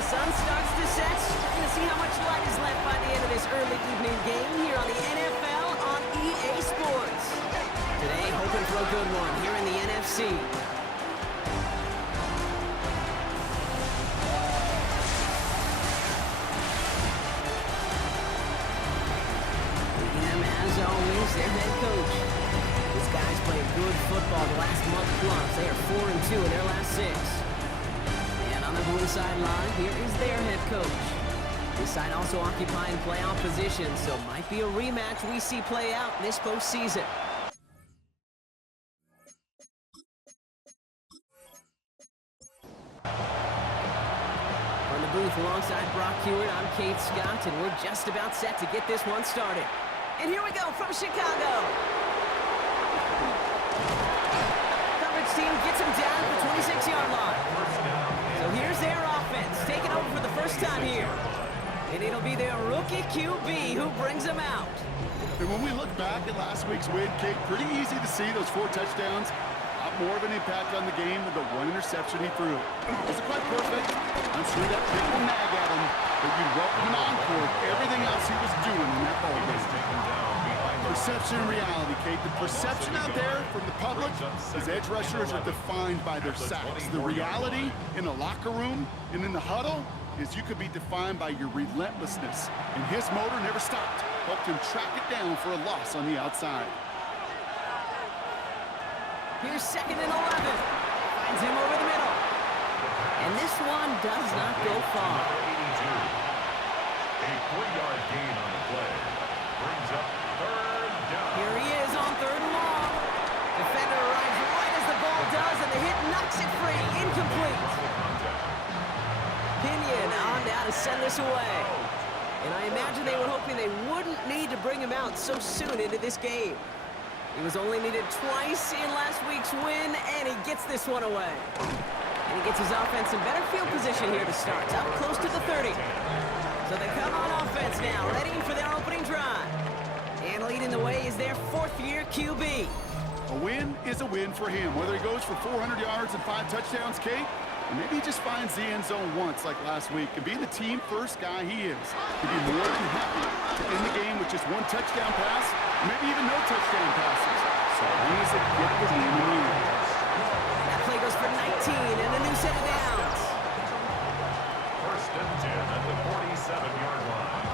the sun starts to set, we're going to see how much light is left by the end of this early evening game here on the NFL on EA Sports. Today, hoping for a good one here in the NFC. Leading them, as always, their head coach. These guys played good football the last month plus. They are 4-2 in their last 6. On the blue sideline, here is their head coach. This side also occupying playoff position, so might be a rematch we see play out in this postseason. From the booth alongside Brock Hewitt, I'm Kate Scott, and we're just about set to get this one started. And here we go from Chicago. Coverage team gets him down at the 26-yard line. So here's their offense, taking over for the first time here. And it'll be their rookie QB who brings them out. And when we look back at last week's win, Kate, pretty easy to see those 4 touchdowns. Have more of an impact on the game than the 1 interception he threw. Wasn't quite perfect. I'm sure that pick will nag at him, but you welcome him on for everything else he was doing in that ball game. Perception and reality, Kate. The perception out there from the public is edge rushers are defined by their sacks. The reality in the locker room and in the huddle is you could be defined by your relentlessness. And his motor never stopped. Helped him track it down for a loss on the outside. Here's 2nd and 11. Finds him over the middle. And this one does not go far. A 3-yard gain on the play. Brings up 3rd down. Here he is on 3rd and long. Defender arrives right as the ball does, and the hit knocks it free. Incomplete. Pinion on now to send this away. And I imagine they were hoping they wouldn't need to bring him out so soon into this game. He was only needed twice in last week's win, and he gets this one away. And he gets his offense in better field position here to start, up close to the 30. So they come on offense now, ready for their opening drive. And leading the way is their 4th-year QB. A win is a win for him, whether he goes for 400 yards and 5 touchdowns, Kate, or maybe he just finds the end zone once like last week. And being the team-first guy he is, he'd be more than happy to end the game with just 1 touchdown pass, maybe even no touchdown passes. So long as it gets the game in the end. That play goes for 19 and a new set of downs. 1st and 10 at the 47-yard line.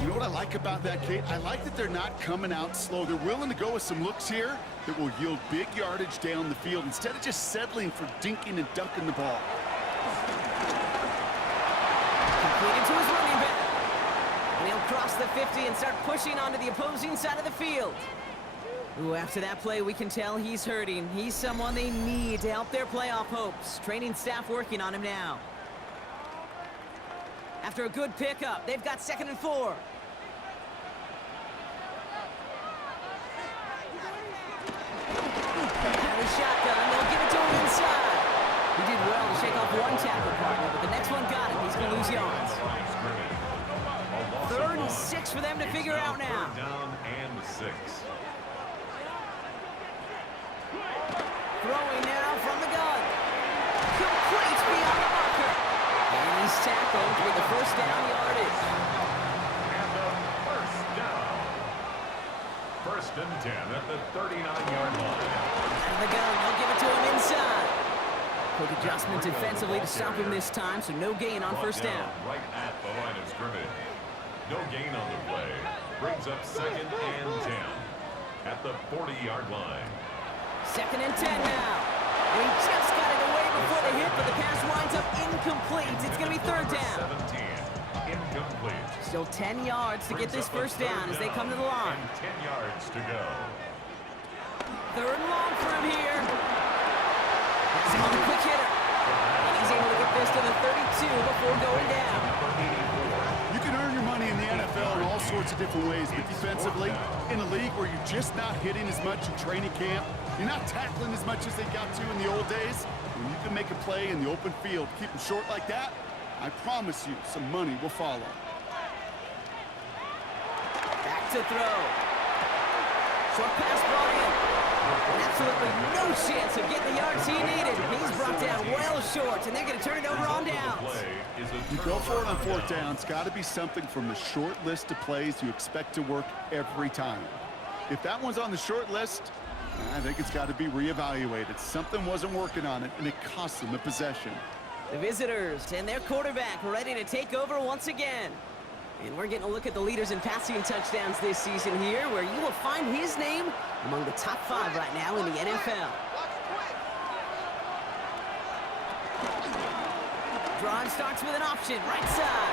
You know what I like about that, Kate? I like that they're not coming out slow. They're willing to go with some looks here that will yield big yardage down the field instead of just settling for dinking and dunking the ball. Completed to his running back. And he'll cross the 50 and start pushing onto the opposing side of the field. Ooh, after that play, we can tell he's hurting. He's someone they need to help their playoff hopes. Training staff working on him now. After a good pickup, they've got 2nd and 4. Have a shotgun. They'll give it to him inside. He did well to shake off 1 tackle partner, but the next one got him. He's going to lose yards. 3rd and 6 for them to figure out now. 3rd down and 6. Throwing now from the gun. Complete beyond the marker. And he's tackled with the 1st down yardage. And the 1st down. 1st and 10 at the 39-yard line. Out of the gun, they'll give it to him inside. Quick adjustment defensively to stop him this time, so no gain on 1st down. Right at the line of scrimmage. No gain on the play. Brings up 2nd and 10 at the 40-yard line. 2nd and 10 now. And he just got it away before the hit, but the pass winds up incomplete. It's going to be 3rd down. 17, incomplete. Still 10 yards to get this 1st down as they come to the line. And 10 yards to go. 3rd and long for him here. Has him on the quick hitter. And he's able to get this to the 32 before going down. You can earn your money in the NFL in all sorts of different ways, but defensively, in a league where you're just not hitting as much in training camp, you're not tackling as much as they got to in the old days, when you can make a play in the open field, keep them short like that, I promise you some money will follow. Back to throw. Short pass brought in. And that's absolutely no chance of getting the yards he needed. He's brought down well short, and they're going to turn it over on downs. You go for it on fourth down. It's got to be something from the short list of plays you expect to work every time. If that one's on the short list, I think it's got to be reevaluated. Something wasn't working on it, and it cost them the possession. The visitors and their quarterback ready to take over once again. And we're getting a look at the leaders in passing touchdowns this season here, where you will find his name among the top 5 right now in the NFL. Drive starts with an option, right side.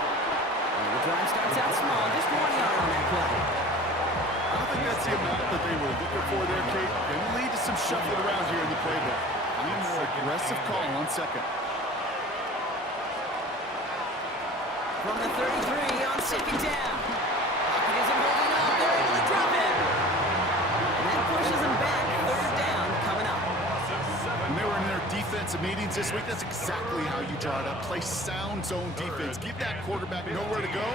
And the drive starts out small, just 1 yard on that play. I don't think that's the amount that they were looking for there, Kate. Going to lead to some shuffling around here in the playbook. A more aggressive call on second. From the 33 on second down. Pocket isn't holding up. They're able to drop it. And that pushes them back. Third down coming up. When they were in their defensive meetings this week, that's exactly how you draw it up. Play sound zone defense. Give that quarterback nowhere to go.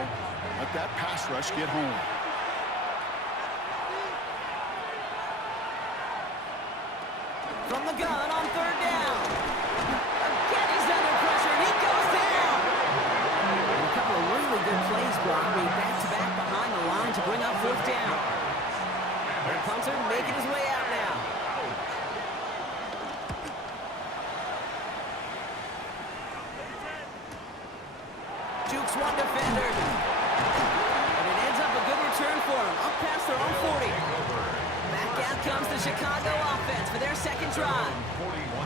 Let that pass rush get home. From the gun on third down. Again, he's under pressure, and he goes down. And a couple of really good plays, Brock, made back-to-back behind the line to bring up fourth down. The punter making his way out now. Jukes one defender. And it ends up a good return for him. Up past their own 40. Back out comes the Chicago offense for their second drive.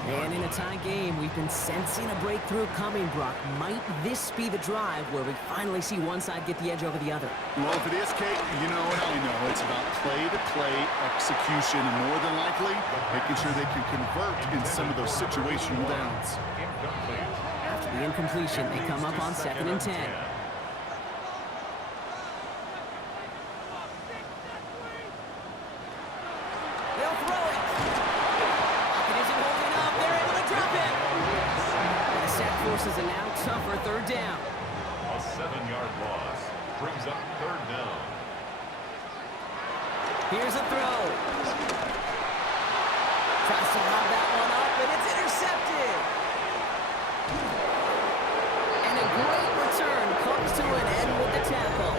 And in a tie game, we've been sensing a breakthrough coming, Brock. Might this be the drive where we finally see one side get the edge over the other? Well, if it is, Kate, you know what I know. It's about play-to-play execution, and more than likely, making sure they can convert in some of those situational downs. After the incompletion, they come up on 2nd and 10. They'll throw it. Pocket isn't holding up. They're able to drop it. And the sack forces a now tougher third down. A 7-yard loss brings up third down. Here's a throw. Tries to lob that one up, and it's intercepted. And a great return comes to an end with the tackle.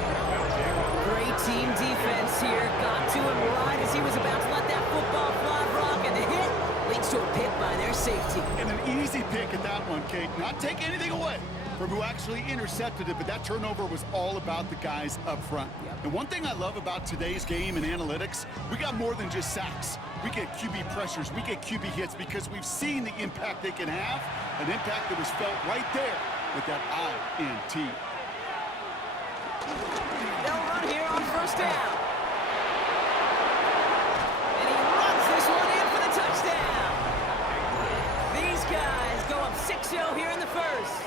Great team defense here. Got to him right as he was about to let that football fly, Brock, and the hit leads to a pick by their safety. And an easy pick at that one, Kate. Not take anything away from who actually intercepted it, but that turnover was all about the guys up front. Yep. And one thing I love about today's game and analytics, we got more than just sacks. We get QB pressures, we get QB hits, because we've seen the impact they can have, an impact that was felt right there with that INT. They'll run here on first down. And he runs this one in for the touchdown. These guys go up 6-0 here in the first.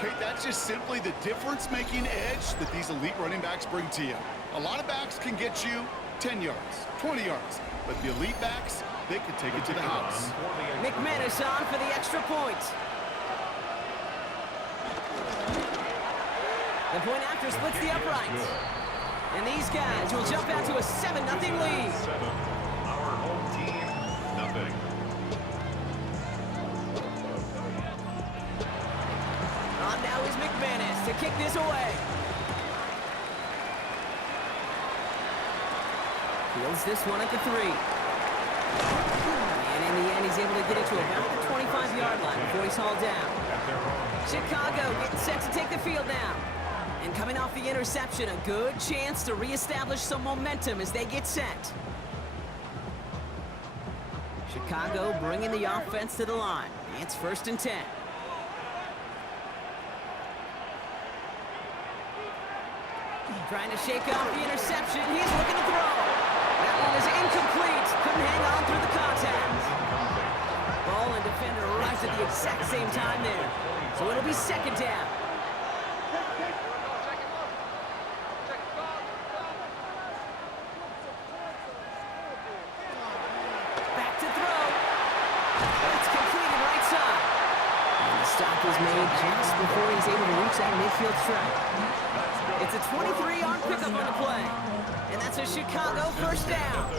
Kate, that's just simply the difference-making edge that these elite running backs bring to you. A lot of backs can get you 10 yards, 20 yards, but the elite backs, they can take it to the house. McManus on for the extra point. The point after splits the uprights. And these guys will jump out to a 7-0 lead. 7. Our home team, nothing. On now is McManus to kick this away. Fields this one at the 3. And in the end, he's able to get it to about the 25-yard line before he's hauled down. Chicago getting set to take the field now. And coming off the interception, a good chance to reestablish some momentum as they get set. Chicago bringing the offense to the line. It's 1st and 10. Trying to shake off the interception. He's looking to throw. That one is incomplete. Couldn't hang on through the contact. Ball and defender arrives at the exact same time there. So it'll be 2nd down. Back to throw. It's completed right side. And the stop is made just before he's able to reach that midfield strike. It's a 23-yard pickup on the play. And that's a Chicago first down.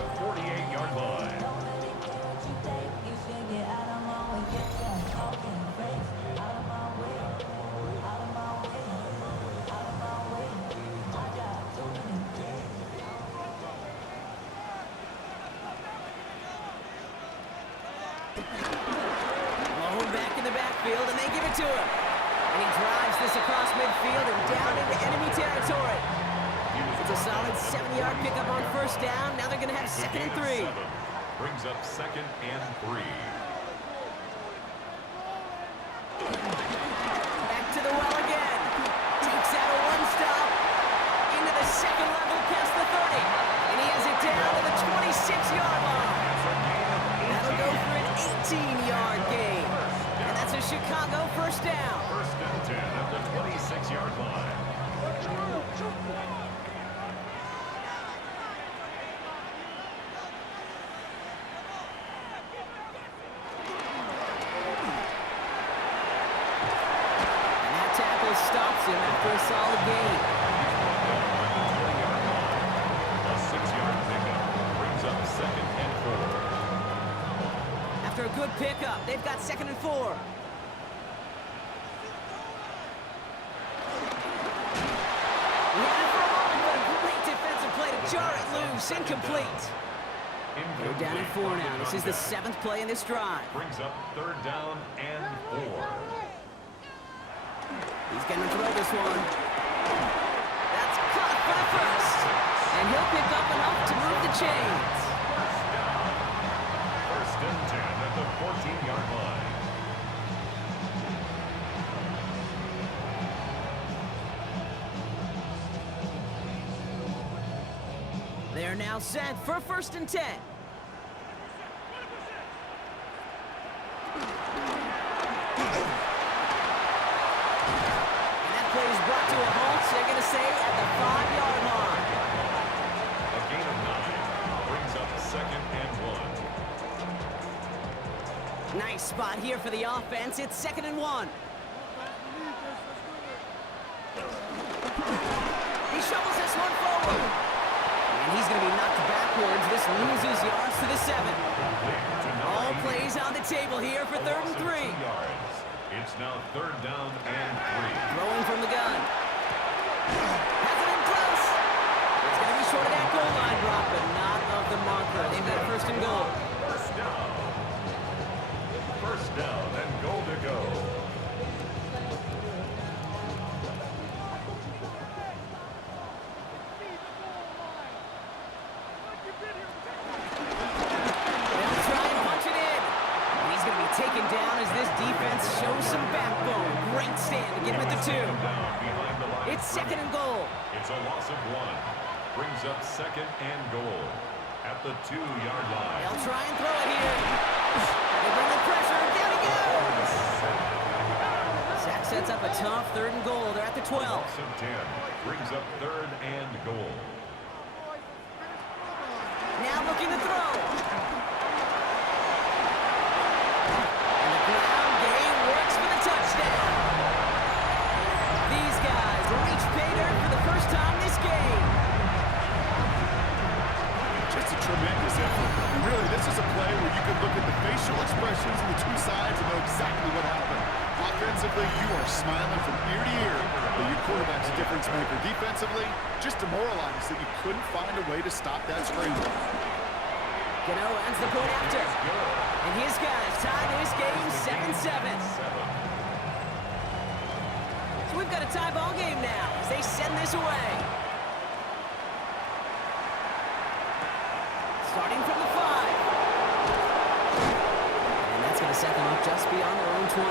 backfield, and they give it to him. And he drives this across midfield and down into enemy territory. It's a solid 7-yard pickup on first down. Now they're going to have second and 3. Brings up second and 3. Back to the well again. Takes out a one-stop. Into the second level past the 30. And he has it down to the 26-yard line. That'll go for an 18-yard gain. And that's a Chicago first down. First and 10 at the 26-yard line. And that tackle stops him after a solid gain. A 6-yard pickup brings up second and 4. After a good pickup, they've got second and 4. He had it for a moment, but a great defensive play to jar it loose. Incomplete. They're down at 4 now. This is the 7th play in this drive. Brings up third down and 4. He's going to throw this one. That's caught for the first. And he'll pick up enough to move the chains. First and 10 at the 14-yard line. They're now set for first and 10. And that play is brought to a halt. They're going to say at the 5-yard line. A gain of 9 brings up second and 1. Nice spot here for the offense. It's second and 1. He shovels this one forward. And he's going to be knocked backwards. This loses yards to the 7. All plays on the table here for third and 3. It's now third down and 3. Throwing from the gun. Has it in close. It's going to be short of that goal line drop, but not of the marker. They've got first and goal. First down. First down and goal to go. They'll try and punch it in. And he's going to be taken down as this defense shows some backbone. Great stand to get him at the 2. It's second and goal. It's a loss of 1. Brings up second and goal at the 2-yard line. They'll try and throw it here. They bring the pressure. Down he goes. Zach sets up a tough third and goal. They're at the 12. Loss of 10 brings up third and goal. Now looking to throw. And the ground game works for the touchdown. These guys reach pay dirt for the first time this game. Just a tremendous effort. And really, this is a play where you can look at the facial expressions of the two sides and know exactly what happened. Offensively, you are smiling from ear to ear, but your quarterback's a difference maker. Defensively, just demoralized that you couldn't find a way to stop that scramble. Gano ends the point after. And his guys tie this game 7-7. So we've got a tie ball game now as they send this away. Starting from the 5. And that's going to set them up just beyond their own 20.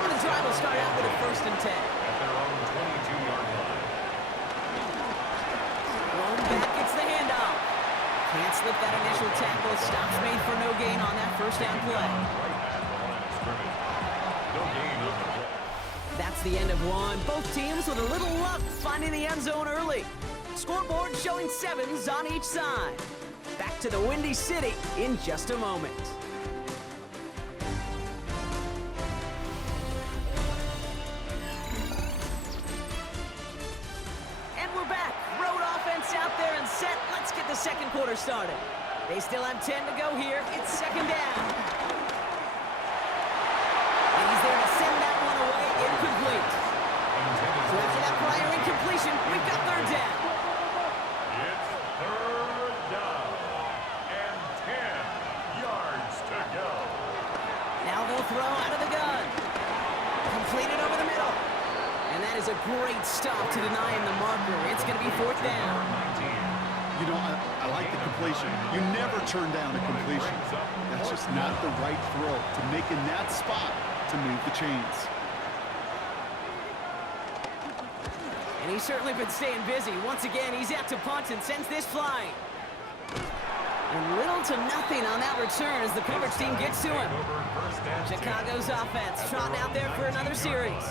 And the drive will start out with a first and 10. At their own 22-yard line. Thrown back, gets the handoff. Can't slip that initial tackle. Stops made for no gain on that first down play. Right at the line of scrimmage. No gain on the play. That's the end of one. Both teams with a little luck finding the end zone early. Scoreboard showing 7s on each side. Back to the Windy City in just a moment. And we're back. Road offense out there and set. Let's get the second quarter started. They still have 10 to go here. It's second down. And he's there to send that one away incomplete. So after that prior incompletion, we've got third down. It's third down and 10 yards to go. Now they'll throw out of the gun. a great stop to deny him the marker. It's going to be 4th down. You know, I like the completion. You never turn down a completion. That's just not the right throw to make in that spot to move the chains. And he's certainly been staying busy. Once again, he's out to punt and sends this flying. And little to nothing on that return as the coverage team gets to him. Chicago's offense trotting out there for another series.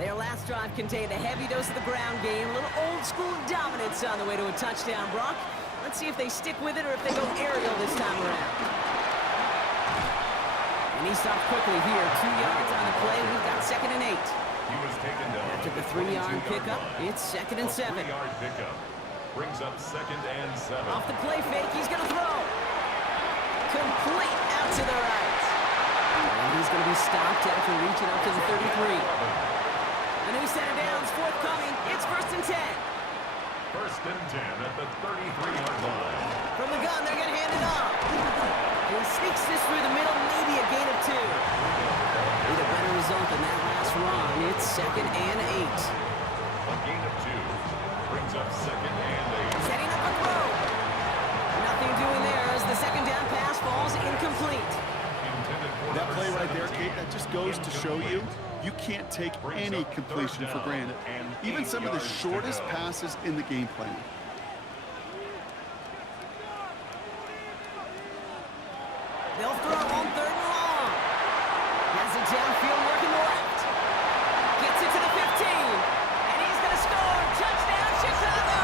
Their last drive contained a heavy dose of the ground game, a little old-school dominance on the way to a touchdown, Brock. Let's see if they stick with it or if they go aerial this time around. And he stopped quickly here. 2 yards on the play. We've got 2nd and 8. After the 3-yard pickup, it's 2nd and 7. Brings up 2nd and 7. Off the play fake, he's going to throw. Complete out to the right. And he's going to be stopped after reaching up to the 33. A new set of downs forthcoming. It's 1st and 10. 1st and 10 at the 33-yard line. From the gun, they're going to hand it off. And he sneaks this through the middle, maybe a gain of 2. With a better result than that last run, it's 2nd and 8. A gain of 2 brings up 2nd and 8. Setting up a throw. Nothing doing there as the 2nd down pass falls incomplete. That play right there, Kate, that just goes to show you can't take any completion for granted. Even some of the shortest passes in the game plan. They'll throw on 3rd and long. Has it downfield working left. Gets it to the 15. And he's going to score. Touchdown, Chicago!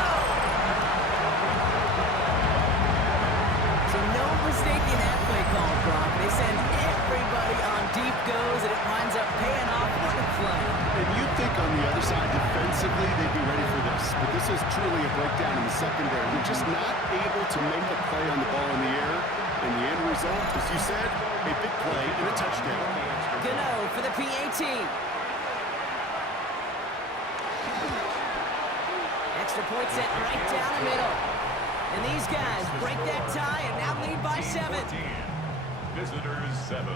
So no mistaking that play call, Brock. They send everybody on deep goes, and it winds up paying off. What a play. And you'd think on the other side, defensively, they'd be ready for this. But this is truly a breakdown in the secondary. They're just not able to make a play on the ball in the air. And the end result, as you said, a big play and a touchdown. Gano for the PAT. Extra point set right down the middle. And these guys break that tie and now lead by 7. Visitors 7.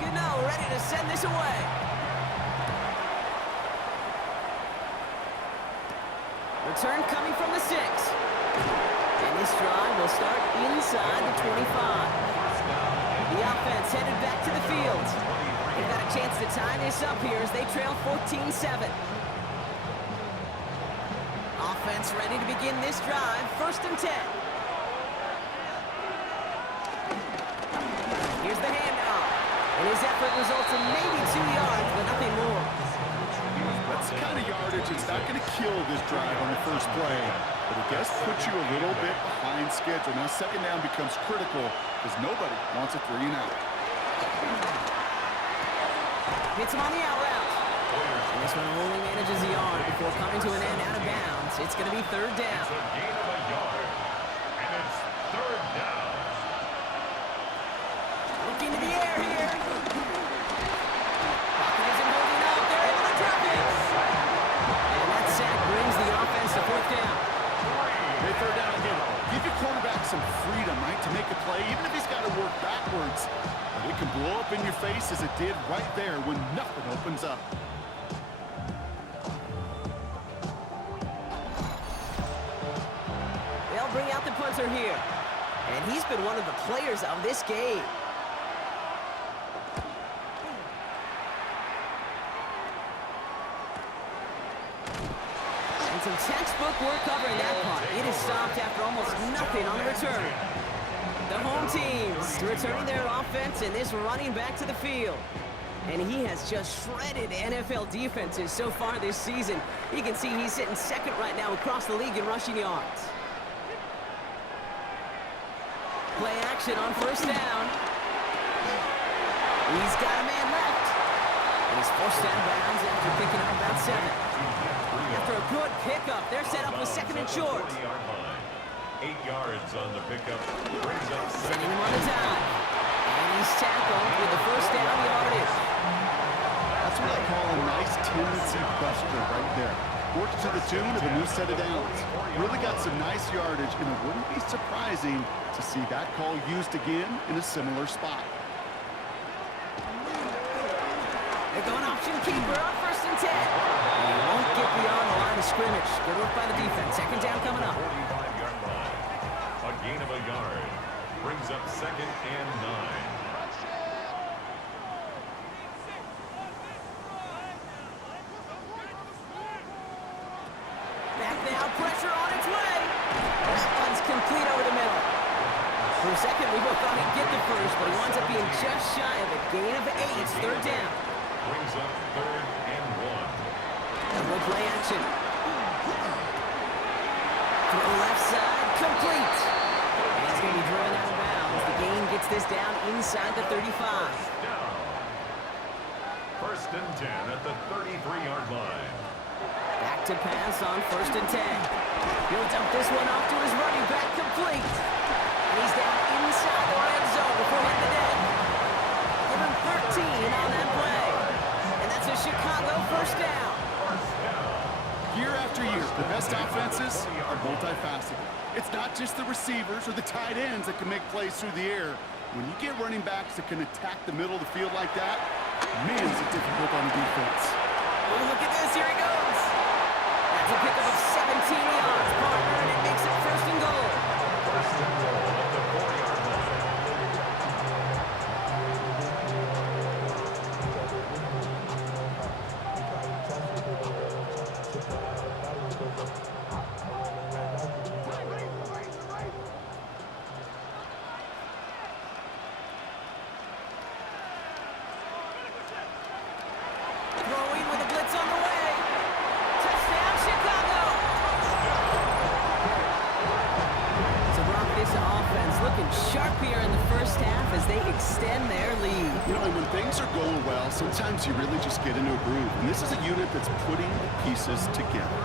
Gano ready to send this away. Return coming from the 6. And this drive will start inside the 25. The offense headed back to the field. They've got a chance to tie this up here as they trail 14-7. Offense ready to begin this drive. 1st and 10. Here's the handoff. And his effort results in maybe 2 yards, but nothing more. That's the kind of yardage it's not going to kill this drive on the first play, but it does put you a little bit behind schedule. Now 2nd down becomes critical because nobody wants a 3 and out. Hits him on the out route. And this one only manages a yard before coming to an end out of bounds. It's going to be 3rd down. It's a gain of a yard. And it's 3rd down. Looking to the air here. Pocket isn't holding up. They're able to drop it. And that sack brings the offense to 4th down. Hey, 3rd down again. Give your quarterback some freedom, right, to make a play, even if he's got to work backwards. But it can blow up in your face as it did right there when nothing opens up. They'll bring out the punter here. And he's been one of the players of this game. And some textbook work covering that punt. It is stopped after almost nothing on the return. The home teams returning their offense and this running back to the field. And he has just shredded NFL defenses so far this season. You can see he's sitting 2nd right now across the league in rushing yards. Play action on 1st down. He's got a man left. And he's forced out of bounds after picking up about 7. After a good pickup, they're set up with 2nd and short. 8 yards on the pickup. Brings up Sending him on the dive. And he's tackled with the 1st down yardage. That's what I call a nice tendency buster right there. Worked to the tune of a new set of downs. Really got some nice yardage, and it wouldn't be surprising to see that call used again in a similar spot. They're going option keeper on 1st and 10. And he won't get beyond the line of scrimmage. Good work by the defense. 2nd down coming up. 45-yard line. A gain of a yard. Brings up 2nd and 9. Back now, pressure on its way. That one's complete over the middle. For a second, we both thought he'd get the first, but he winds up being just shy of a gain of 8. It's 3rd down. Brings up 3rd and 1. Double play action. To the left side, complete. And he's going to be driven out of bounds. The gain gets this down inside the 35. Down. 1st and 10 at the 33-yard line. Back to pass on 1st and 10. He'll dump this one off to his running back, complete. And he's down inside the red zone before hitting the deck. Give him 13 on that play. And that's a Chicago 1st down. Year after year, the best offenses are multifaceted. It's not just the receivers or the tight ends that can make plays through the air. When you get running backs that can attack the middle of the field like that, man, is it difficult on the defense. Oh, look at this. Here he goes. That's a pickup of 17 yards, partner, and it makes it 1st and goal. 1st and goal at the 4-yard line. Throwing with a blitz on the way. Touchdown, Chicago. So, Brock, this offense looking sharp here in the 1st half as they extend their lead. You know, and when things are going well, sometimes you really just get into a groove. And this is a unit that's putting the pieces together.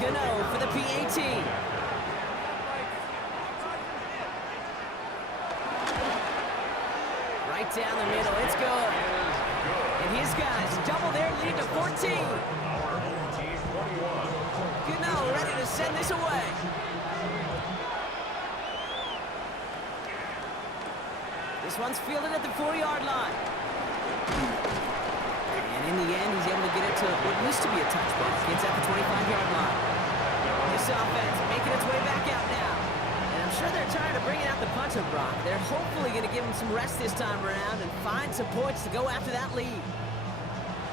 Gano for the PAT. Right down the middle, it's good. And his guys double their lead to 14. Our home team 21. Gano ready to send this away. This one's fielded at the 4-yard line. And in the end, he's able to get it to what used to be a touchback. It's at the 25-yard line. This offense making its way back out now. And I'm sure they're tired of bringing out the punter, Brock. They're hopefully going to give him some rest this time around and find some points to go after that lead.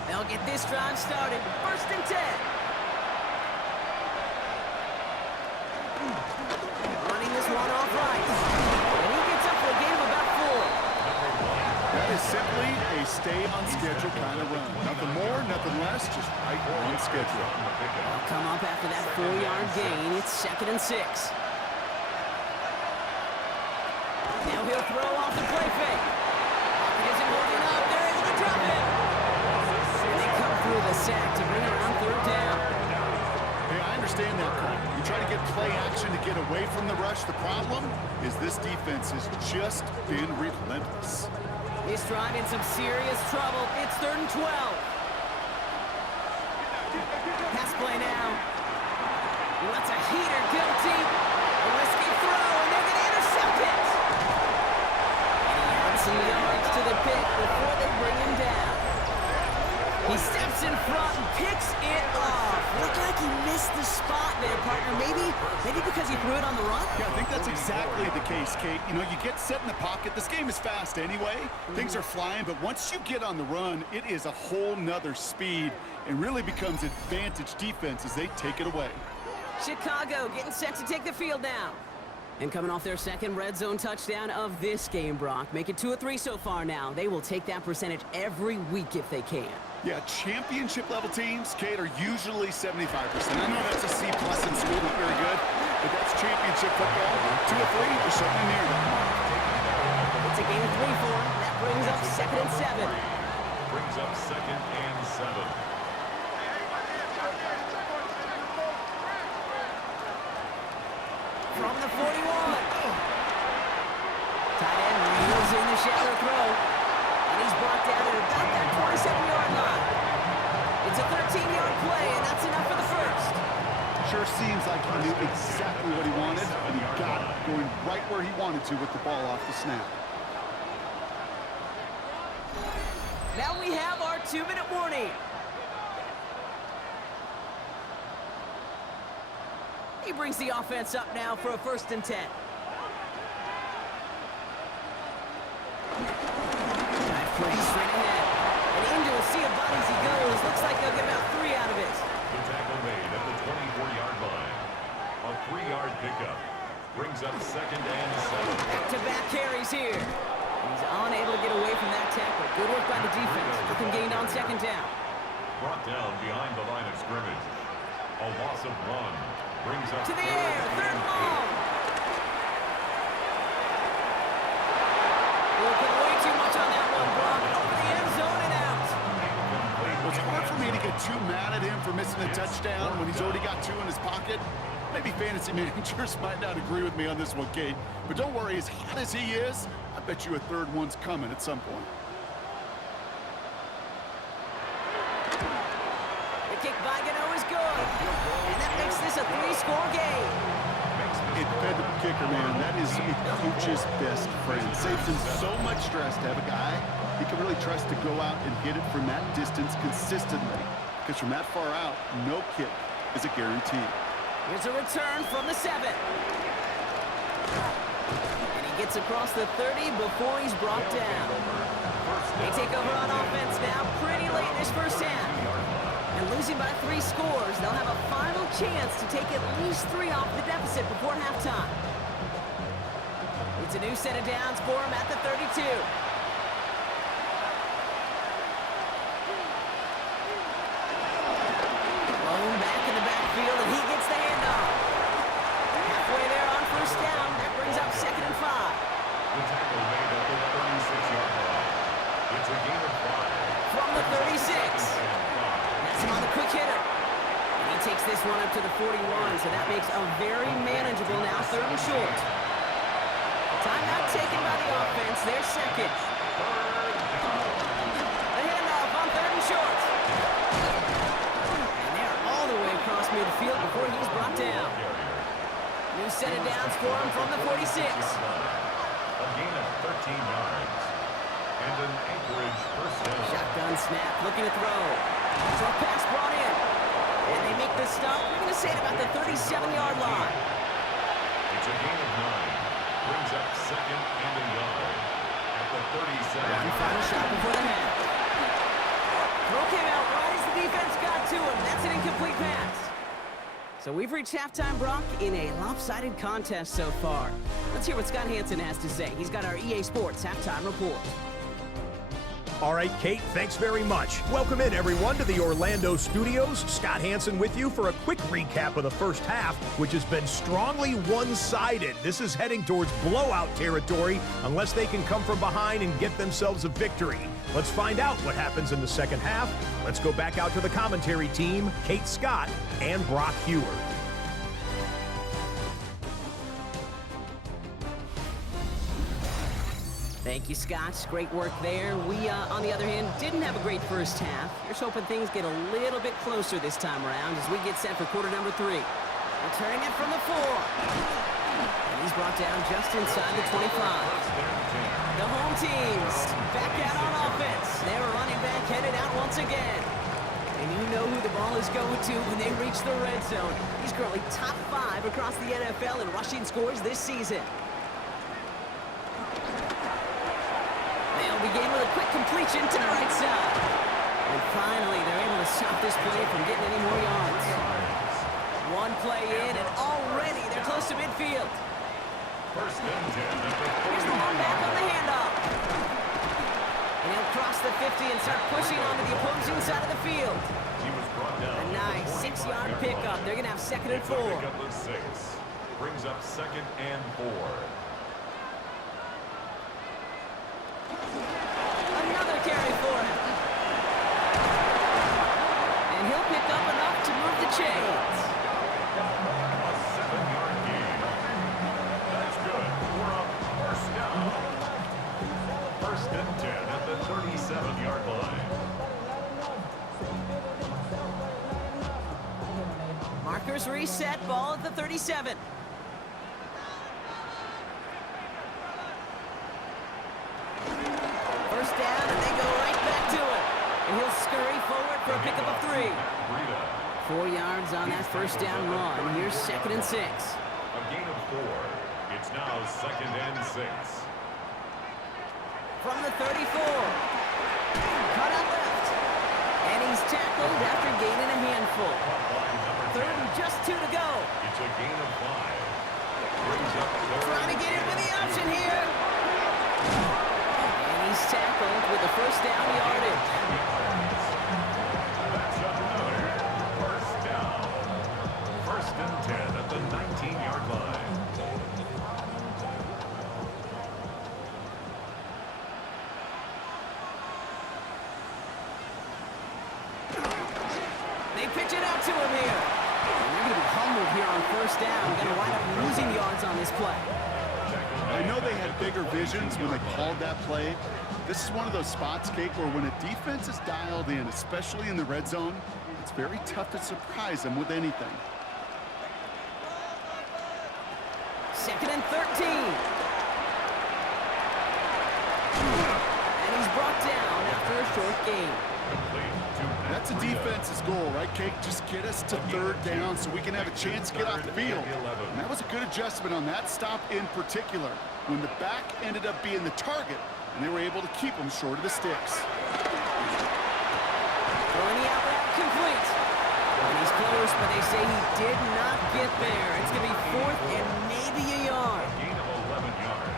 They'll get this drive started. 1st and 10. Running this one off right. And he gets up for a gain of about 4. That is simply a stay-on-schedule kind of run. Nothing more, nothing less, just right on schedule. They'll come up after that 4-yard gain. It's 2nd and 6. Now he'll throw off the play fake. Pocket isn't holding up. They're able to drop him. And they come through the sack to bring it around 3rd down. Hey, I understand that call. You try to get play action to get away from the rush. The problem is this defense has just been relentless. This drive in some serious trouble. It's 3rd and 12. Pass play now. He lets a heater go deep. A risky throw, and they're going to intercept it. And he adds some yards to the pick before they bring him down. He steps in front and picks it off. Looked like he missed the spot there, partner. Maybe because he threw it on the run? Yeah, I think that's exactly the case, Kate. You know, you get set in the pocket. This game is fast anyway. Things are flying, but once you get on the run, it is a whole nother speed and really becomes advantage defense as they take it away. Chicago getting set to take the field now. And coming off their 2nd red zone touchdown of this game, Brock. Make it 2 of 3 so far now. They will take that percentage every week if they can. Yeah, championship level teams, Kate, are usually 75%. I know that's a C+ in school, not very good, but that's championship football. 2 of 3, they're certainly near that. It's a game of 3 for them. That brings up 2nd and 7. Brings up 2nd and 7. From the 41. Tight end reels in the shallow throw. And he's brought down at about that 27-yard line. It's a 13-yard play, and that's enough for the first. Sure seems like he knew exactly what he wanted, and he got it, going right where he wanted to with the ball off the snap. Now we have our 2-minute warning. He brings the offense up now for a 1st and 10. Dive play straight ahead. And into a sea of bodies he goes. Looks like they'll get about 3 out of it. The tackle made at the 24-yard line. A 3-yard pickup. Brings up 2nd and 7. Back-to-back carries here. He's unable to get away from that tackle. Good work by the defense. Nothing gained on 2nd down. Brought down behind the line of scrimmage. A loss of 1. Brings up To the air. 3rd and long. We'll put way too much on that one, Brock. Over the end zone and out. Well, it's hard for me to get too mad at him for missing a touchdown when he's already got 2 in his pocket. Maybe fantasy managers might not agree with me on this one, Kate. But don't worry, as hot as he is, I bet you a 3rd one's coming at some point. The kick by Gano is good. And that makes this a 3-score game. Dependable kicker, man. That is a coach's best friend. Saves him so much stress to have a guy he can really trust to go out and hit it from that distance consistently. Because from that far out, no kick is a guarantee. Here's a return from the 7. And he gets across the 30 before he's brought down. They take over on offense now pretty late in this 1st half. And losing by 3 scores, they'll have a final chance to take at least 3 off the deficit before halftime. It's a new set of downs for him at the 32. Blown back in the backfield, and he gets the handoff. Halfway there on 1st down, that brings up 2nd and 5. The tackle made at the 36-yard line. It's a gain of 5. From the 36. That's him on the quick hitter. And he takes this one up to the 41, so that makes a very manageable now 3rd and short. Timeout taken by the offense. Their 2nd. The handoff on 3rd and short. And they're all the way across midfield before he's brought down. New set of downs for him from the 46. A gain of 13 yards. And an Anchorage 1st down. Shotgun snap, looking to throw. Short pass brought in. And they make the stop. We're going to say it about the 37-yard line. It's a gain of 9. Brings up 2nd and a yard. At the 37. One final shot before the half. Throw came out right as the defense got to him. That's an incomplete pass. So we've reached halftime, Brock, in a lopsided contest so far. Let's hear what Scott Hansen has to say. He's got our EA Sports halftime report. All right, Kate, thanks very much. Welcome in, everyone, to the Orlando studios. Scott Hansen with you for a quick recap of the 1st half, which has been strongly one-sided. This is heading towards blowout territory unless they can come from behind and get themselves a victory. Let's find out what happens in the 2nd half. Let's go back out to the commentary team, Kate Scott and Brock Hewer. Thank you, Scott. Great work there. We, on the other hand, didn't have a great 1st half. Here's hoping things get a little bit closer this time around as we get set for quarter number 3. Returning it from the 4. And he's brought down just inside the 25. The home teams back out on offense. Their running back headed out once again. And you know who the ball is going to when they reach the red zone. He's currently top 5 across the NFL in rushing scores this season. They'll begin with a quick completion to the right side. And finally, they're able to stop this play from getting any more yards. One play in, and already they're close to midfield. 1st and 10. Here's the one back on the handoff. And he'll cross the 50 and start pushing onto the opposing side of the field. He was brought down. A nice 6-yard pickup. They're going to have 2nd and 4. Pickup of 6. Brings up 2nd and 4. Another carry for him. And he'll pick up enough to move the chains. A 7-yard gain. That's good for a 1st down. 1st and 10 at the 37-yard line. Marker Numbers reset, ball at the 37. First down, and they go right back to it. And he'll scurry forward for a pickup of 3. 4 yards on that first down run. Here's 2nd and 6. A gain of 4. It's now 2nd and 6. From the 34. Cut out left. And he's tackled after gaining a handful. 3rd and just 2 to go. It's a gain of 5. Brings up Trying to get in with the option here. And he's tackled with the first down yardage. That's another first down. 1st and 10 at the 19-yard line. They pitch it out to him here. And they're going to be humbled here on first down. Going to wind up losing yards on this play. I know they had bigger visions when they called that play. This is one of those spots, Kate, where when a defense is dialed in, especially in the red zone, it's very tough to surprise them with anything. 2nd and 13. And he's brought down after a short gain. That's a defense's goal, right, Kate? Just get us to 3rd down so we can have a chance to get off the field. And that was a good adjustment on that stop in particular, when the back ended up being the target, and they were able to keep them short of the sticks. Throwing the out route complete. And he's close, but they say he did not get there. It's going to be 4th and maybe a yard. Gain of 11 yards.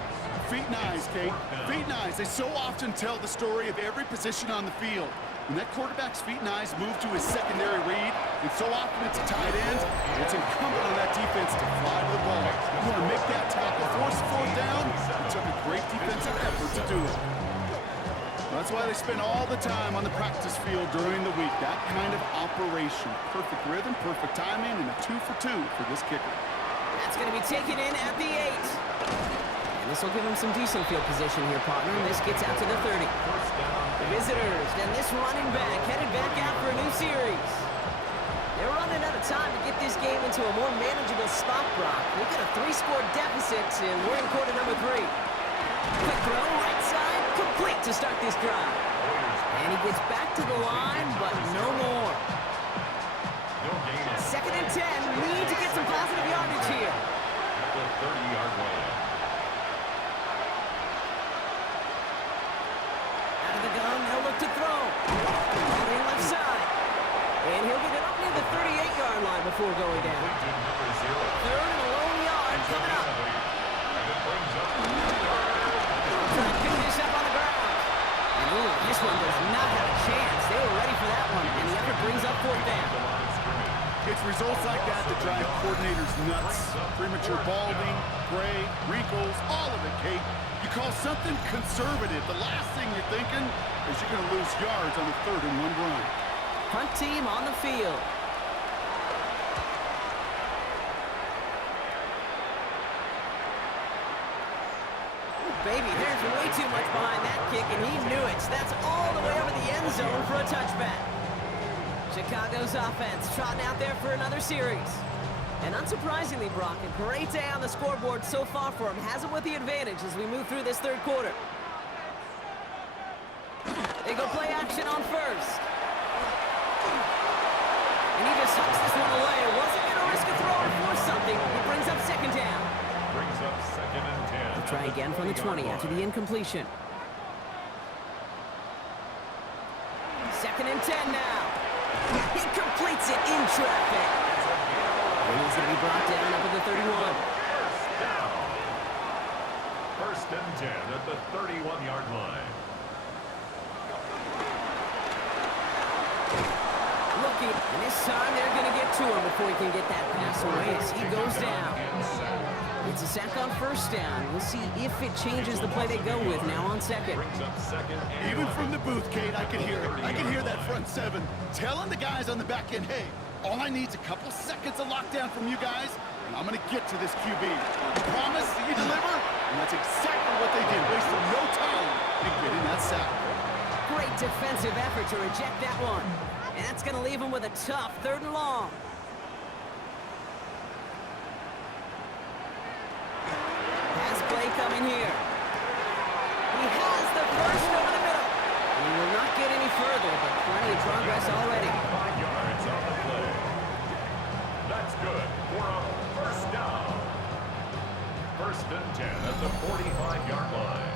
Feet and eyes, Kate. Feet and eyes. They so often tell the story of every position on the field. When that quarterback's feet and eyes move to his secondary read, and so often it's a tight end, it's incumbent on that defense to fly to the ball. You want to make that tackle, force the 4th down. It took a great defensive effort to do it. That's why they spend all the time on the practice field during the week. That kind of operation. Perfect rhythm, perfect timing, and a 2 for 2 for this kicker. That's going to be taken in at the 8. And this will give him some decent field position here, partner. And this gets out to the 30. The visitors, and this running back headed back out for a new series. They're running out of time to get this game into a more manageable spot, Brock. They've got a 3-score deficit, and we're in quarter number 3. Quick throw, right side, complete to start this drive. And he gets back to the line, but no more. 2nd and 10, need to get some positive yardage here. At the 30-yard line. Out of the gun, he'll look to throw. On the left side. And he'll get it up near the 38-yard line before going down. 3rd and a lone yard coming up. Trying to pick this up on the ground. And ooh, this one does not have a chance. They were ready for that one. And the effort brings up 4th down. It's results like that that drive coordinators nuts. Premature balding, gray, wrinkles, all of it, Kate. You call something conservative. The last thing you're thinking is you're going to lose yards on a 3rd and 1 run. Hunt team on the field. Ooh, baby, there's way too much behind that kick, and he knew it. That's all the way over the end zone for a touchback. Chicago's offense trotting out there for another series. And unsurprisingly, Brock, a great day on the scoreboard so far for him. Has him with the advantage as we move through this 3rd quarter. They go play action on first. And he just hucks this one away. Wasn't going to risk a throw or force something. He brings up 2nd down. Brings up 2nd and 10. They'll try again from the 20 after the incompletion. 2nd and 10 now. He completes it in traffic. And he's going to be brought down up at the 31. First down. 1st and 10 at the 31-yard line. Looking, and this time they're going to get to him before he can get that pass away as he goes down. It's a sack on first down. We'll see if it changes the play they go with now on 2nd. Brings up 2nd and Even from the booth, Kate, I can hear it. I can hear that front 7 telling the guys on the back end, hey, all I need is a couple seconds of lockdown from you guys, and I'm going to get to this QB. You promise, you deliver, and that's exactly what they did, wasting no time in getting that sack. Great defensive effort to reject that one. And that's going to leave him with a tough 3rd and long. play coming here. He has the first over the middle. He will not get any further, but plenty of progress already. 5 yards on the play. That's good for a first down. First and 10 at the 45-yard line.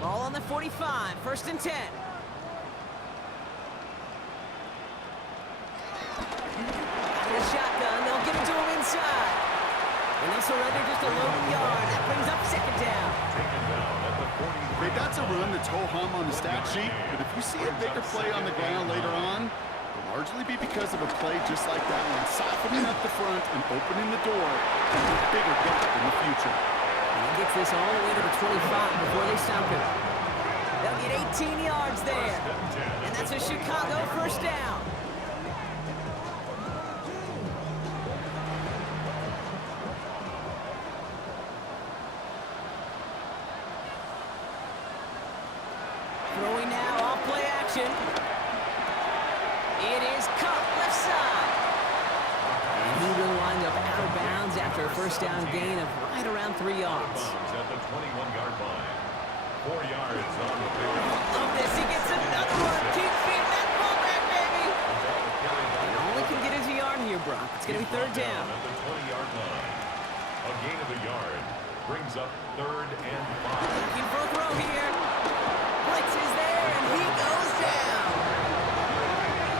Ball on the 45, first and 10. Out of the shotgun, they'll give it to him inside. And they'll surrender just a low yard. That brings up second down. Taken down at the 40. That's a run that's ho-hum on the stat sheet, but if you see a bigger play on the ground later on, it'll largely be because of a play just like that one, softening up the front and opening the door to a bigger gap in the future. And he gets this all the way to the 25 before they stop him. They'll get 18 yards there. And that's a Chicago first down. Throwing now, off play action. It is Cup, left side. And he will wind up out of bounds after a first down gain of right around 3 yards. At the 21-yard line. 4 yards on the field. Love this, he gets another one. Keep feeding that ball back, baby. And all he can get is a yard here, Brock. It's going to be third down. At the 20-yard line. A gain of a yard brings up 3rd and 5. Looking for a throw here. Blitz is there, and he goes down.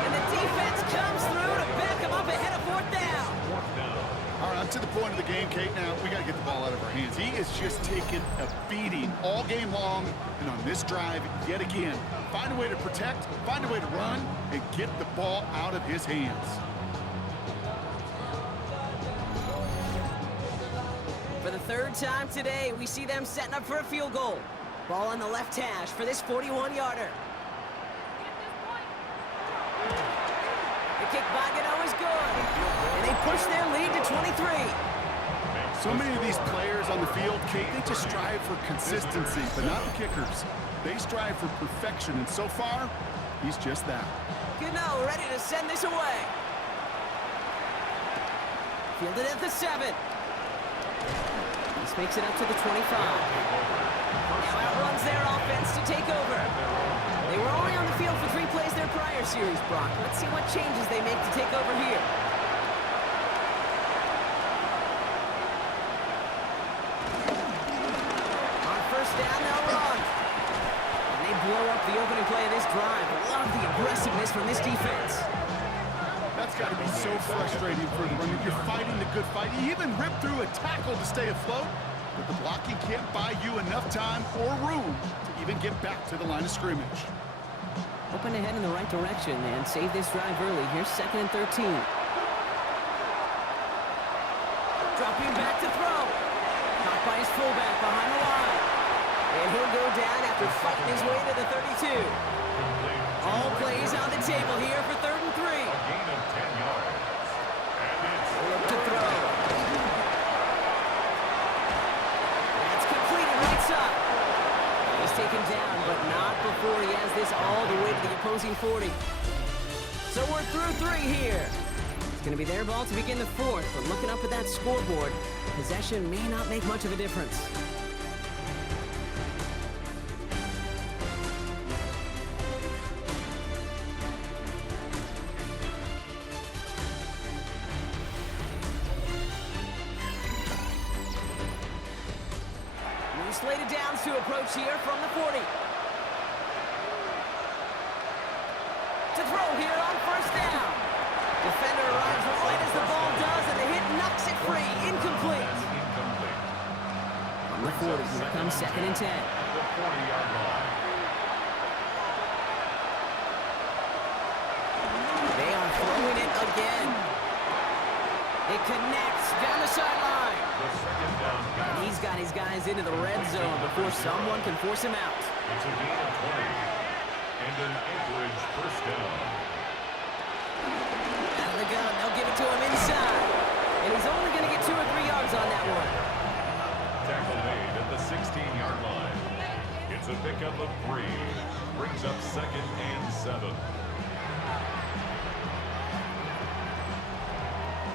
And the defense comes through to back him up ahead of 4th down. 4th down. All right, up to the point of the game, Kate. Now, we got to get the ball out of our hands. He is just taking a beating all game long, and on this drive, yet again, find a way to protect, find a way to run, and get the ball out of his hands. For the 3rd time today, we see them setting up for a field goal. Ball on the left hash for this 41-yarder. The kick by Gano is good. And they push their lead to 23. So many of these players on the field, Kate, they just strive for consistency, but not the kickers. They strive for perfection, and so far, he's just that. Gano ready to send this away. Fielded at the 7. This makes it up to the 25. Now outruns their offense to take over. They were only on the field for 3 plays their prior series, Brock. Let's see what changes they make to take over here. On first down, they'll run. And they blow up the opening play of this drive. Love the aggressiveness from this defense. That's got to be so frustrating for them. I mean, you're fighting the good fight. You even rip through a tackle to stay afloat, but the blocking can't buy you enough time or room to even get back to the line of scrimmage. Hoping to head in the right direction and save this drive early. Here's 2nd and 13. Dropping back to throw. Caught by his fullback behind the line. And he'll go down after fighting his way to the 32. All plays on the table here for 3rd and 3. A gain of 10 yards. And it's Look to throw. That's completed right side. He's taken down, but not before he has this all the way to the opposing 40. So we're through 3 here. It's going to be their ball to begin the 4th, but looking up at that scoreboard, possession may not make much of a difference. Slated downs to approach here from the 40. To throw here on first down. Defender arrives right as the ball does, and the hit knocks it free. Incomplete. On the 40, here comes 2nd and 10. the 40-yard line. They are throwing it again. It connects down the sideline. The 2nd down pass. He's got his guys into the red zone before someone can force him out. It's a gain of 20. And an Anchorage first down. Out of the gun, they'll give it to him inside. And he's only going to get 2 or 3 yards on that one. Tackle made at the 16-yard line. It's a pickup of 3. Brings up 2nd and 7.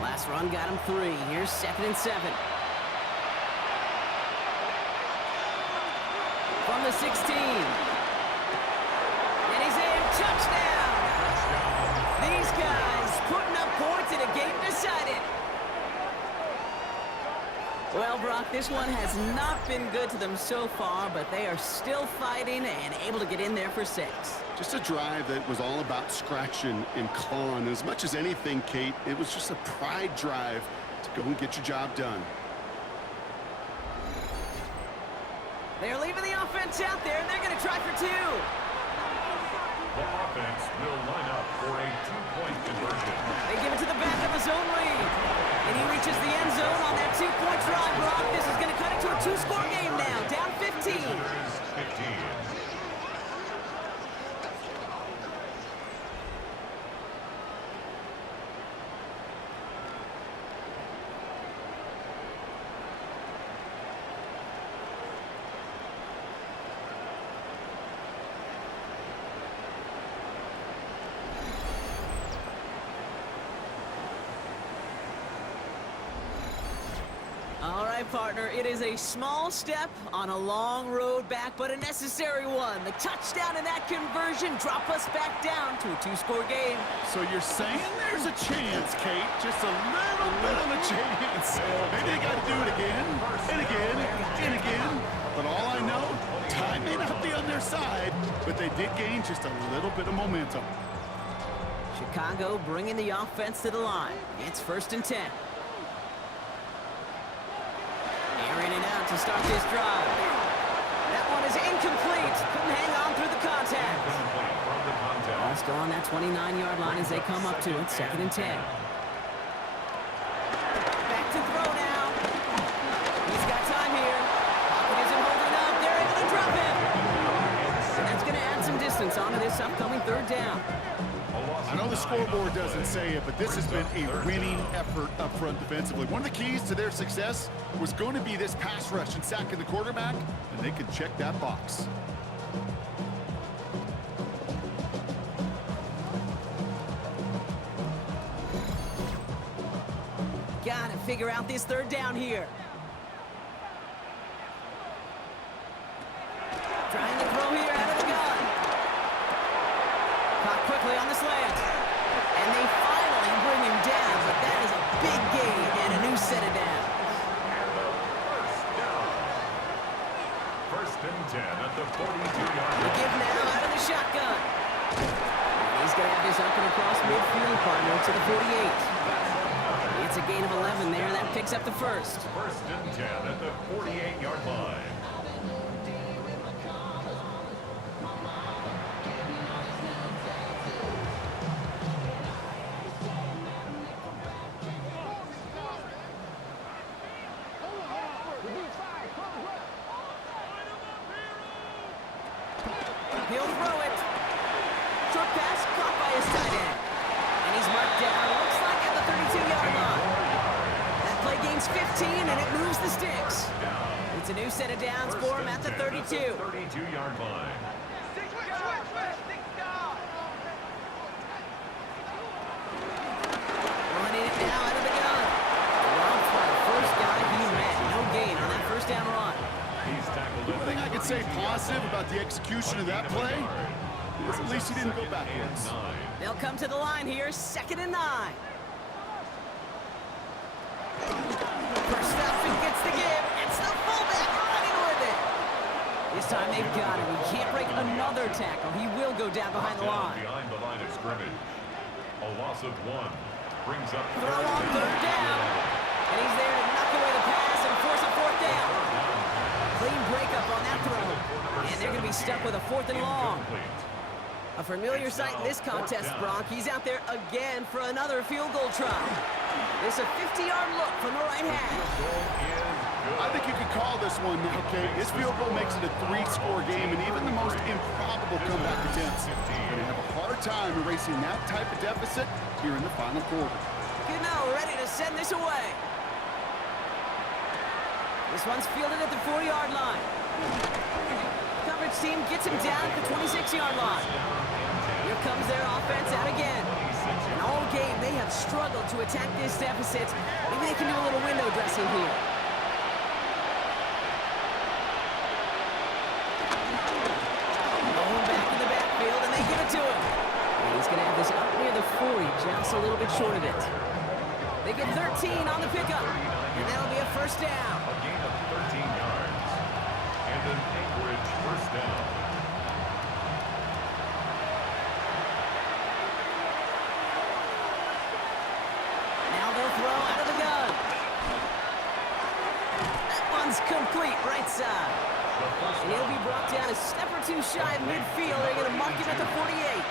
Last run got him 3. Here's 2nd and 7. From the 16. And he's in. Touchdown! These guys putting up points in a game decided. Well, Brock, this one has not been good to them so far, but they are still fighting and able to get in there for 6. Just a drive that was all about scratching and clawing. As much as anything, Kate, it was just a pride drive to go and get your job done. They're leaving the offense out there, and they're going to try for 2. The offense will line up for a 2-point conversion. They give it to the back of his own lead. And he reaches the end zone on that 2-point try, Brock. This is going to cut it to a 2-score game now, down 15. 15. All right, partner, it is a small step on a long road back, but a necessary one. The touchdown and that conversion drop us back down to a 2-score game. So you're saying there's a chance, Kate, just a little bit of a chance. Maybe they got to do it again, and again, and again. But all I know, time may not be on their side, but they did gain just a little bit of momentum. Chicago bringing the offense to the line. It's 1st and 10. Airing it out to start this drive. That one is incomplete. Couldn't hang on through the contact. Let's go on that 29-yard line as they come up to it. 2nd and 10. Back to throw now. He's got time here. Pocket isn't holding up. They're able to drop him. And that's going to add some distance onto this upcoming 3rd down. I know the scoreboard doesn't say it, but this has been a winning effort up front defensively. One of the keys to their success was going to be this pass rush and sacking the quarterback, and they could check that box. Got to figure out this 3rd down here. Trying to throw here out of the gun. Caught quickly on the slant. And they finally bring him down, but that is a big gain and a new set of downs. First and 10 at the 42-yard The line. give now out of the shotgun. And he's going to have this up and across midfield, partner, to the 48. It's a gain of 11 there. That picks up the 1st. First and 10 at the 48-yard line. He'll throw it. Short pass caught by his tight end. And he's marked down, looks like at the 32-yard line. That play gains 15, and it moves the sticks. It's a new set of downs for him at the 32. 32-yard line. Running it now out of the gun. Rob for the first guy he met. No gain on that 1st down run. He's tackled One thing I could say positive about the execution of that play is at least he didn't go backwards. They'll come to the line here, 2nd and 9. First Falcon gets the give. It's the fullback running with it. This time they've got him. He can't break another tackle. He will go down behind the line. Behind the line of scrimmage. A loss of 1 brings up Throw on 3rd down. And he's there to knock away the pass and force a 4th down. Clean breakup on that throw. And they're going to be stuck with a 4th and long. A familiar sight in this contest, Brock. He's out there again for another field goal try. This a 50-yard look from the right hash. I think you could call this one now, Kate. This field goal makes it a 3-score game, and even the most improbable comeback attempts are going to have a hard time erasing that type of deficit here in the final quarter. Gano ready to send this away. This one's fielded at the 4-yard line. garbage team gets him down at the 26-yard line. Here comes their offense out again. And all game, they have struggled to attack this deficit. Maybe they can do a little window dressing here. Going back in the backfield, and they give it to him. And he's going to have this up near the 40, just a little bit short of it. They get 13 on the pickup, and that'll be a first down. A gain of 13 yards. And an Anchorage first down. Now they'll throw out of the gun. That one's complete, right side. And he'll be brought down a step or two shy of midfield. They're going to mark him at the 48. A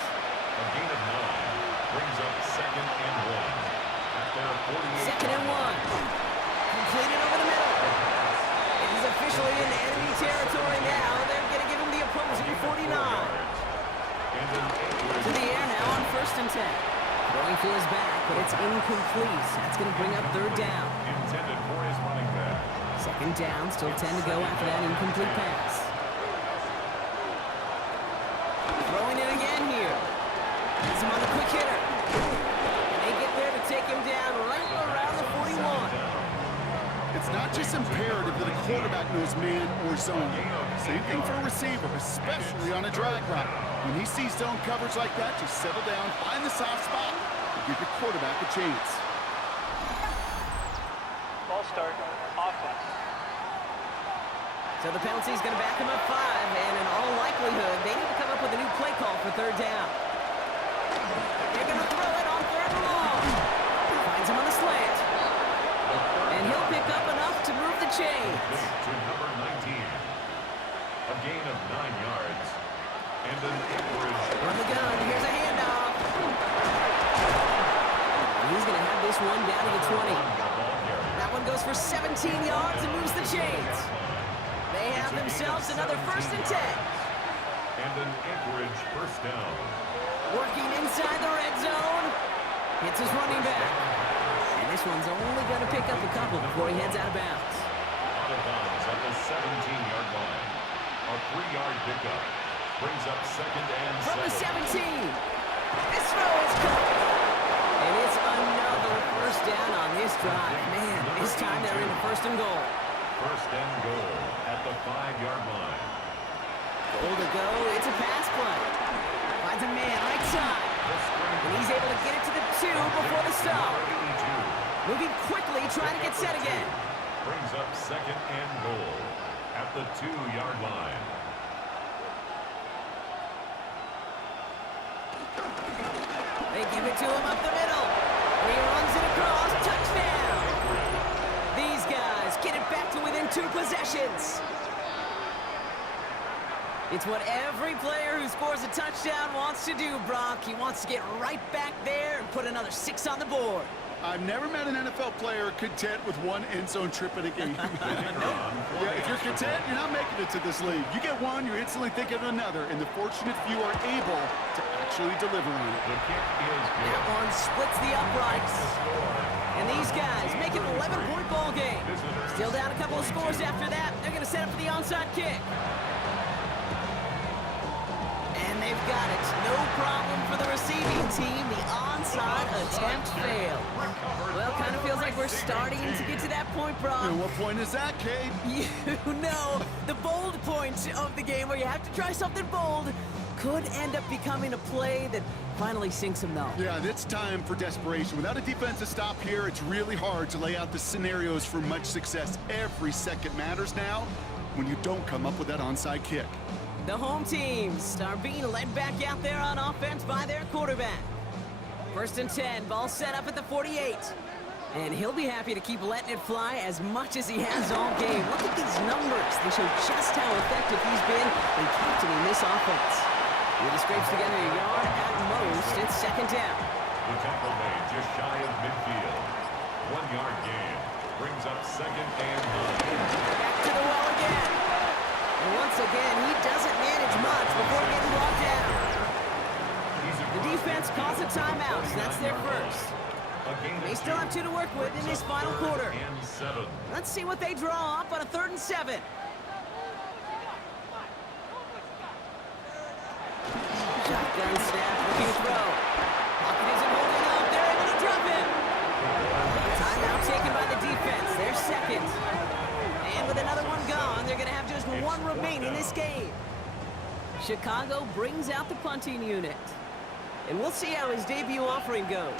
gain of 9 brings up second and 1. At their 48. Second and 1. Completed over the middle. And he's officially in enemy territory now. They're going to give him the opposing 49. To the air now on first and 10. Throwing to his back, but it's incomplete. That's going to bring up third down. Intended for his running back. Second down, still 10 to go after that incomplete pass. Throwing it again here. Has him on the quick hitter. And they get there to take him down right around the 41. It's not just imperative that a quarterback knows man or zone. Same thing for a receiver, especially on a drag route. When he sees zone coverage like that, just settle down, find the soft spot, and give your quarterback a chance. Ball start, offense. So the penalty is going to back him up 5, and in all likelihood, they need to come up with a new play call for third down. They're going to throw it on third and long. Finds him on the slant. And he'll pick up enough to move the chains. To number 19. A gain of 9 yards. And an Anchorage. From the gun, here's a handoff. He's going to have this one down to the 20. That one goes for 17 yards and moves the chains. They have themselves another first and 10. And an Anchorage first down. Working inside the red zone. Hits his running back. And this one's only going to pick up a couple before he heads out of bounds. Out of bounds at the 17-yard line. A 3-yard pickup. Brings up second and From the 7. 17. This throw is caught. And it's another first down on this drive. Man, this time they're in the first and goal. First and goal at the 5-yard line. Goal to go. It's a pass play. Finds a man right side. And he's able to get it to the 2 before the stop. Moving quickly, trying to get set again. Brings up second and goal at the 2-yard line. They give it to him up the middle. And he runs it across. Touchdown. These guys get it back to within 2 possessions. It's what every player who scores a touchdown wants to do, Brock. He wants to get right back there and put another 6 on the board. I've never met an NFL player content with one end zone trip in a game. Yeah, if you're content, you're not making it to this league. You get one, you're instantly thinking of another, and the fortunate few are able to actually deliver on it. The kick is good. That one splits the uprights. And these guys make it an 11-point ball game. Still down a couple of scores after that. They're going to set up for the onside kick. And they've got it. No problem for the receiving team. The onside attempt failed. Well, kind of feels like we're starting to get to that point, Brock. And what point is that, Cade? You know, the bold point of the game where you have to try something bold could end up becoming a play that finally sinks him, though. Yeah, it's time for desperation. Without a defensive stop here, it's really hard to lay out the scenarios for much success. Every second matters now when you don't come up with that onside kick. The home teams are being led back out there on offense by their quarterback. First and 10, ball set up at the 48. And he'll be happy to keep letting it fly as much as he has all game. Look at these numbers. They show just how effective he's been in captaining this offense. With the scrapes together a yard at most, it's second down. The tackle made just shy of midfield. 1-yard gain. Brings up second and 9. Back to the well again. And once again, he doesn't manage much before getting brought down. The defense calls a timeout, so that's their first. They still have 2 to work with in this final quarter. And 7. Let's see what they draw up on a 3rd and 7. Shotgun snap, looking to throw. Pocket isn't holding up. They're able to drop him. Timeout taken by the defense. They're second. And with another one gone, they're going to have just one remaining in this game. Chicago brings out the punting unit. And we'll see how his debut offering goes.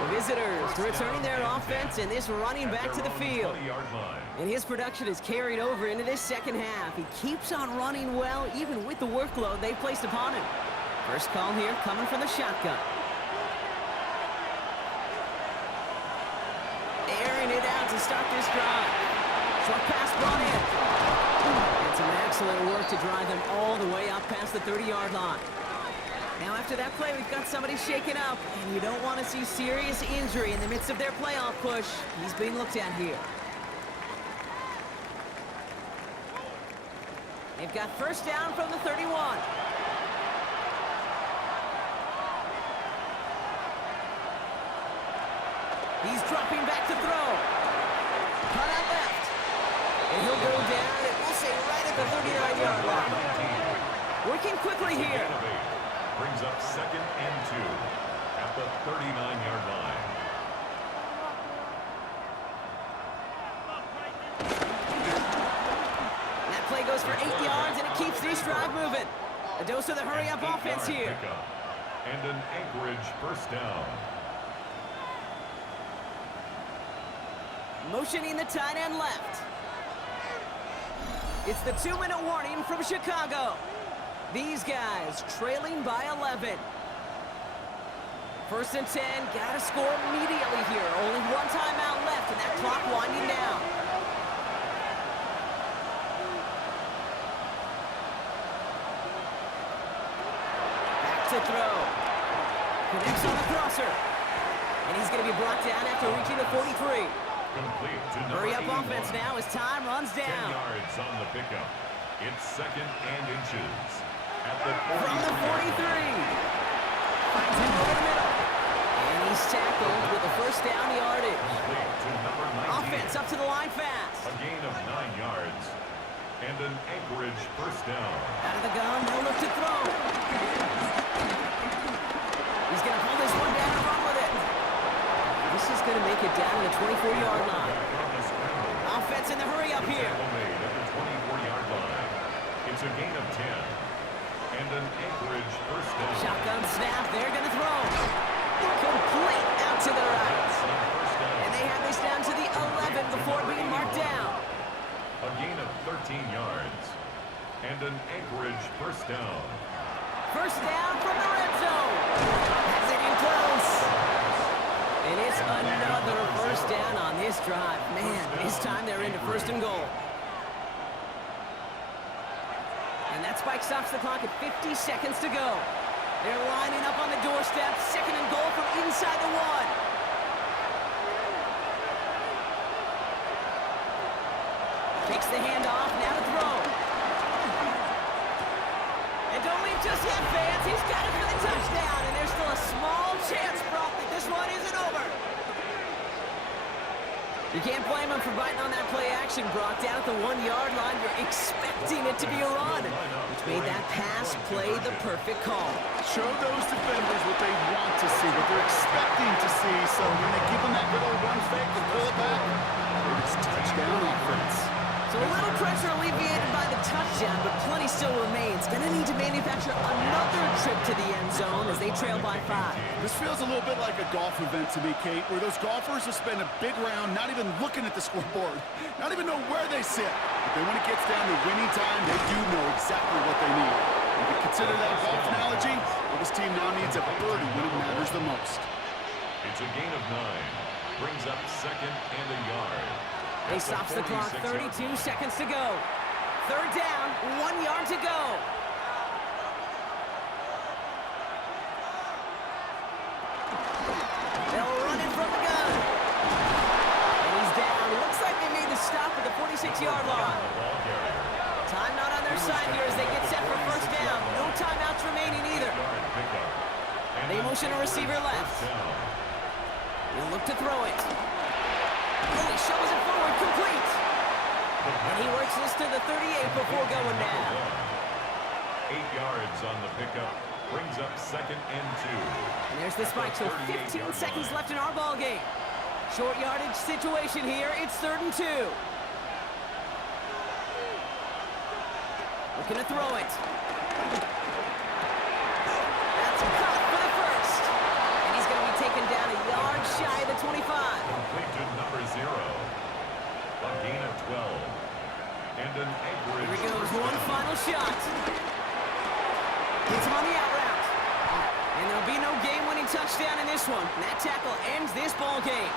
The visitors returning their offense and this running back to the field. And his production is carried over into this second half. He keeps on running well, even with the workload they've placed upon him. First call here coming from the shotgun. Airing it out to start this drive. Short pass brought in. And some excellent work to drive them all the way up past the 30-yard line. Now after that play, we've got somebody shaken up, and you don't want to see serious injury in the midst of their playoff push. He's being looked at here. They've got first down from the 31. He's dropping back to throw. Cut out left. And he'll go down, and we'll say right at the 39-yard line. Working quickly here. Brings up 2nd and 2 at the 39-yard line. That play goes for 8 yards, and it keeps this drive moving. A dose of the hurry-up offense here. And an Anchorage first down. Motioning the tight end left. It's the 2-minute warning from Chicago. These guys trailing by 11. First and 10, gotta score immediately here. Only one timeout left, and that clock winding down. Back to throw. Connects on the crosser. And he's gonna be brought down after reaching the 43. Complete to Hurry up 81. offense now as time runs 10 down. yards on the pickup. It's 2nd and inches. At the From the 43. Finds him over the middle. And he's tackled with the first down yardage. Complete to number 19. Offense up to the line fast. A gain of 9 yards. And an Anchorage first down. Out of the gun, no look to throw. He's going to pull this one down and run with it. This is going to make it down to the 24-yard line. Offense in the hurry up here. Made at the 24-yard line. It's a gain of 10. And an Anchorage first down. Shotgun snap, they're going to throw. Complete out to the right. And they have this down to the 11 before being marked down. A gain of 13 yards. And an Anchorage first down. First down from the red zone. Has it in close. And it's another first down on this drive. Man, this time they're into first and goal. And that spike stops the clock at 50 seconds to go. They're lining up on the doorstep. 2nd and goal from inside the 1. Takes the handoff, now to throw. And don't leave just yet, fans. He's got it for the touchdown. And there's still a small chance, Brock, that this one isn't over. You can't blame him for biting on that play action, Brock. Down at the 1-yard line, you're expecting it to be a run, which made that pass play the perfect call. Show those defenders what they want to see, what they're expecting to see. So when they give them that good old run fake and pull it back, it's touchdown offense. So a little pressure alleviated by the touchdown, but plenty still remains. Gonna need to manufacture another trip to the end zone as they trail by 5. This feels a little bit like a golf event to me, Kate, where those golfers will spend a big round not even looking at the scoreboard, not even know where they sit. But then when it gets down to winning time, they do know exactly what they need. You can consider that a golf analogy, well, this team now needs a birdie when it matters the most. It's a gain of 9. Brings up 2nd and a yard. He stops the clock, 32 seconds to go. 3rd down, 1 yard to go. They'll run it from the gun. And he's down. Looks like they made the stop at the 46-yard line. Time not on their side here as they get set for first down. No timeouts remaining either. They motion a receiver left. He'll look to throw it. Oh, he shovels it forward, complete. this to the 38 before going down. 8 yards on the pickup. Brings up 2nd and 2. And there's the spike, so 15 seconds left in our ball game. Short yardage situation here. It's 3rd and 2. Looking to throw it. That's caught for the first. And he's going to be taken down a yard shy of the 25. Complete to number 0. A gain of 12. And an average. Here he goes, one final shot. Hits him on the out route. And there'll be no game-winning touchdown in this one. And that tackle ends this ball game.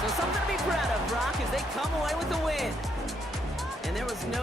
So something to be proud of, Brock, as they come away with the win. And there was no